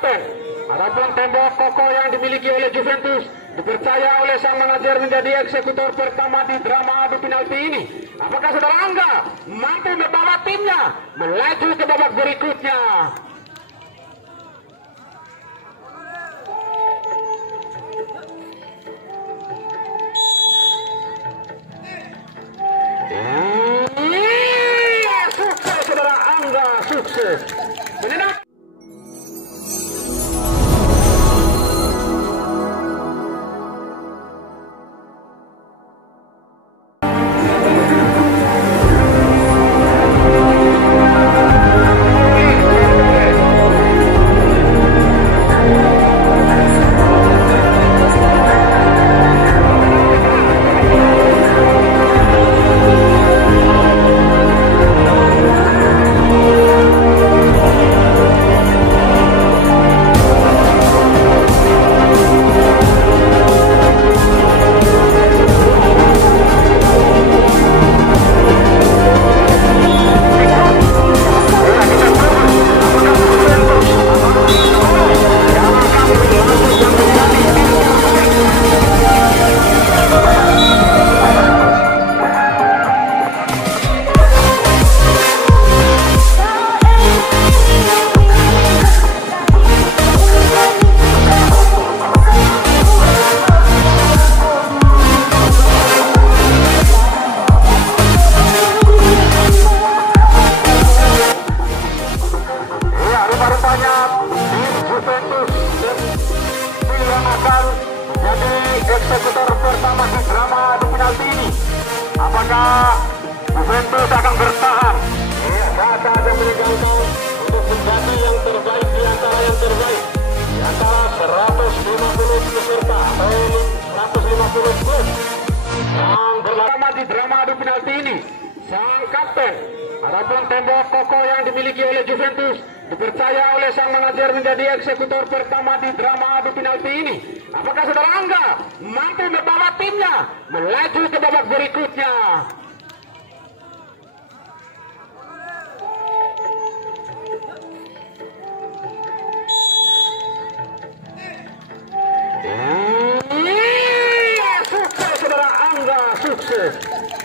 kapten. Adapun tembok kokoh yang dimiliki oleh Juventus dipercaya oleh sang manajer menjadi eksekutor pertama di drama adu penalti ini. Apakah saudara Angga mampu membawa timnya melaju ke babak berikutnya? Sukses saudara Angga, sukses menendang. Eksekutor pertama di drama adu penalti ini. Apakah Juventus akan bertahan? Maka ada meninggalkan untuk menjadi yang terbaik di antara yang terbaik di antara 150 peserta atau 150 klub yang berlama di drama adu penalti ini. Sang kapten. Adapun tembok kokoh yang dimiliki oleh Juventus dipercaya oleh sang manajer menjadi eksekutor pertama di drama adu penalti ini. Apakah saudara Angga mampu membawa timnya melaju ke babak berikutnya? Sukses saudara Angga, sukses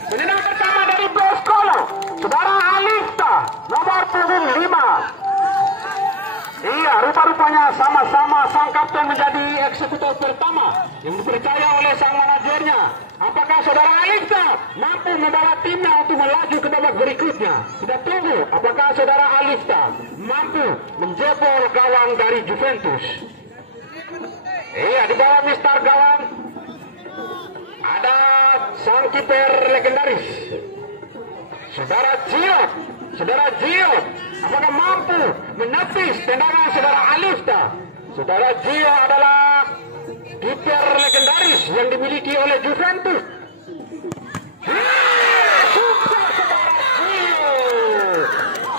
menendang pertama dari PS Kolo, saudara Alifta nomor 5. Iya, rupa-rupanya sama-sama sang kapten menjadi eksekutor pertama yang dipercaya oleh sang manajernya. Apakah saudara Alifta mampu membawa timnya untuk melaju ke babak berikutnya? Kita tunggu apakah saudara Alifta mampu menjebol gawang dari Juventus. Iya, di bawah Mister Gawang ada sang kiper legendaris saudara Giot. Saudara Giot apakah mampu menepis tendangan saudara Alifta? Saudara Gio adalah kiper legendaris yang dimiliki oleh Juventus. Sukses saudara Gio.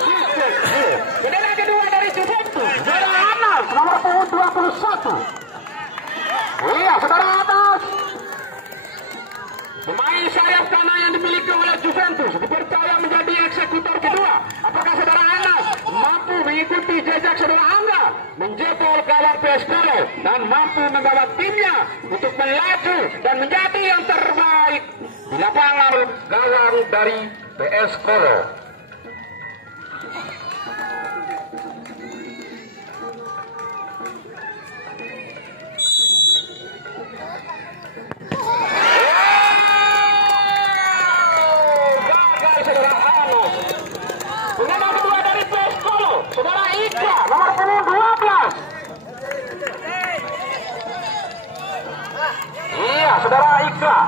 Sukses Gio. Tendangan kedua dari Juventus. Saudara Anas nomor 21. Iya, saudara Anas. Pemain sayap kanan yang dimiliki oleh Juventus dipercaya menjadi eksekutor kedua. Apakah saudara Anas mampu mengikuti jejak saudara Angga menjebol gawang PS Kolo dan mampu membawa timnya untuk melaju dan menjadi yang terbaik di lapangan gawang dari PS Kolo? Saudara Ikra nomor 12. Iya, saudara Ikra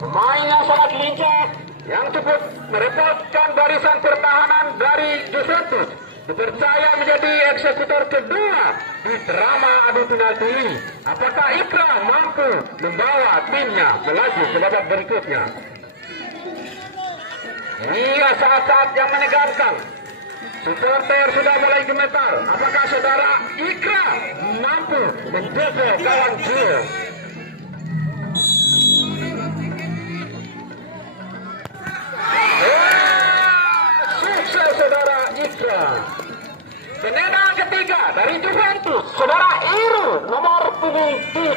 pemain yang sangat lincah yang cukup merepotkan barisan pertahanan dari Juventus dipercaya menjadi eksekutor kedua di drama adu penalti ini. Apakah Ikra mampu membawa timnya melaju ke babak berikutnya? Iya, saat-saat yang menegangkan. Supporter sudah mulai gemetar. Apakah saudara Ikra mampu menjebol gawang Gio? Sukses saudara Ikra. Tendangan ketiga dari Juventus, saudara Iru, nomor punggung 7.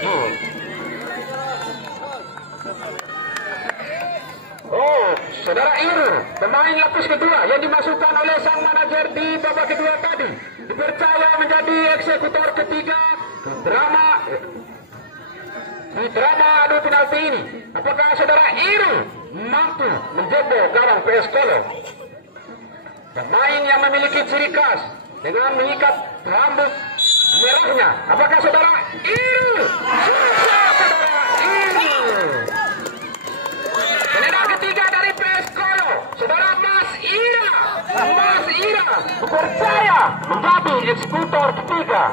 Oh, saudara Iru, pemain lapis kedua yang dimasukkan oleh sang manajer di babak kedua tadi, dipercaya menjadi eksekutor ketiga di drama adu penalti ini. Apakah saudara Iru mampu menjebol gawang PS Kolo? Pemain yang memiliki ciri khas dengan mengikat rambut merahnya. Apakah saudara Iru? Saudara Iru. Penendang ketiga dari PS Kolo, saudara Mas Ira. Mas Ira percaya menjadi eksekutor ketiga.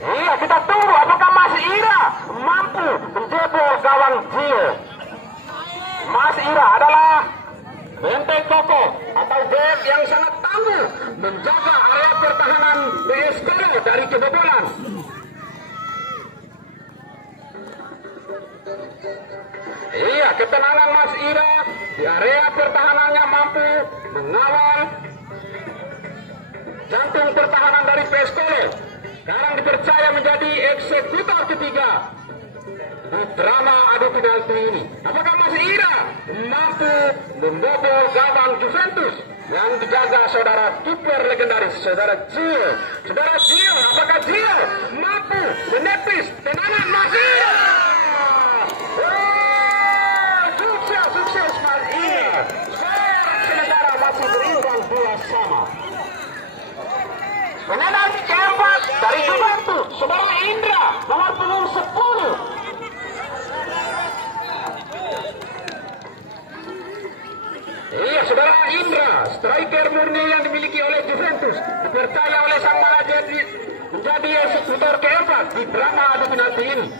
Iya, kita tunggu apakah Mas Ira mampu menjebol gawang Gio. Mas Ira adalah benteng kokoh atau bek yang sangat tangguh menjaga area pertahanan PS Kolo dari kebobolan. Iya, ketenangan Mas Ira di area pertahanannya mampu mengawal jantung pertahanan dari PS Kolo. Sekarang dipercaya menjadi eksekutor ketiga di drama adu penalti ini. Apakah Mas Ira mampu membobol gawang Juventus yang dijaga saudara kiper legendaris, saudara Gio? Saudara Gio, apakah Gio mampu menepis tendangan Mas Ira? Oh, sukses Mas Ira. Sementara masih berimbang 2-2. Penendang keempat dari Juventus, saudara Indra, nomor punggung 10. Iya, saudara Indra, striker murni yang dimiliki oleh Juventus, dipercaya oleh sang manajer menjadi eksekutor keempat di drama adu penalti ini.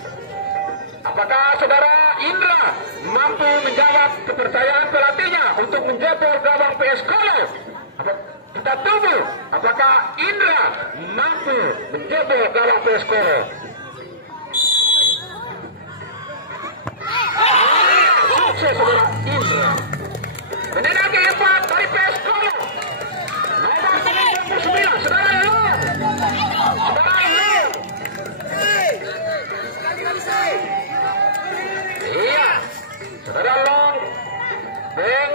Apakah saudara Indra mampu menjawab kepercayaan pelatihnya untuk menjebol gawang PS Kolo? Kita tunggu apakah Indra mampu menjebol gawang PS Kolo. Sukses saudara Indra. Penendang keempat dari PS Kolo, nomor 29, saudara Lu. Saudara Lu. Iya, saudara Long Beng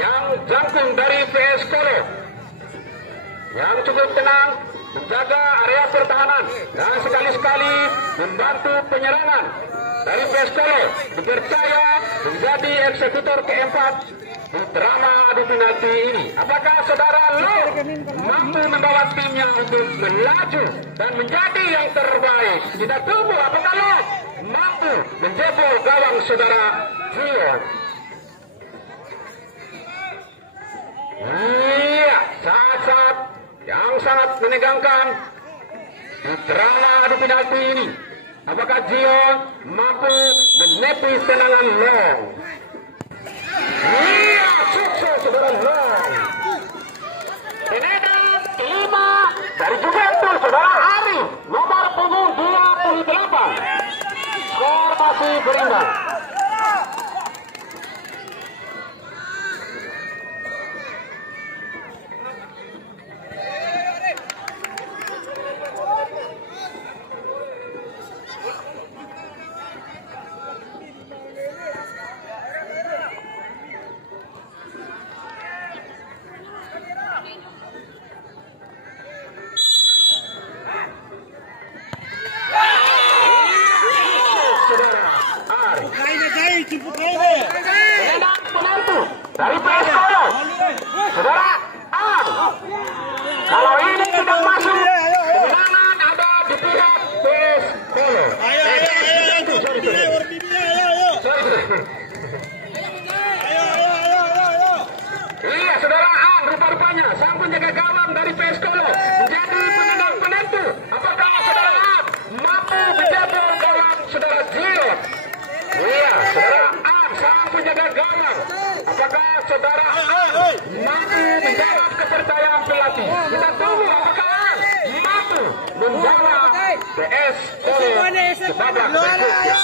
yang jangkung dari PS Kolo, yang cukup tenang menjaga area pertahanan dan sekali-sekali membantu penyerangan dari PS Kolo, dipercaya menjadi eksekutor keempat di drama adu penalti ini. Apakah saudara Lo mampu membawa timnya untuk melaju dan menjadi yang terbaik? Kita tunggu apakah Lo mampu menjebol gawang saudara Gio. Iya, saat-saat yang sangat menegangkan di drama adu penalti ini. Apakah Gio mampu menepis tendangan Long? Iya, sukses saudara Long. Penendang kelima dari Juventus, saudara Arif, nomor punggung 28. Skor masih berimbang. Dari PS Kolo, saudara Ang. Kalau ini tidak masuk, kemenangan ada di pihak PS Kolo. Iya, saudara Ang, rupa-rupanya sang penjaga gawang dari PS Kolo menjadi penendang penentu. Apakah saudara Ang mampu menjebol gawang saudara Gio? Iya, saudara Ang, sang penjaga gawang. Apakah saudara mampu menjawab kepercayaan pelatih? Kita tunggu apakah mampu membawa PS Kolo ke babak berikutnya.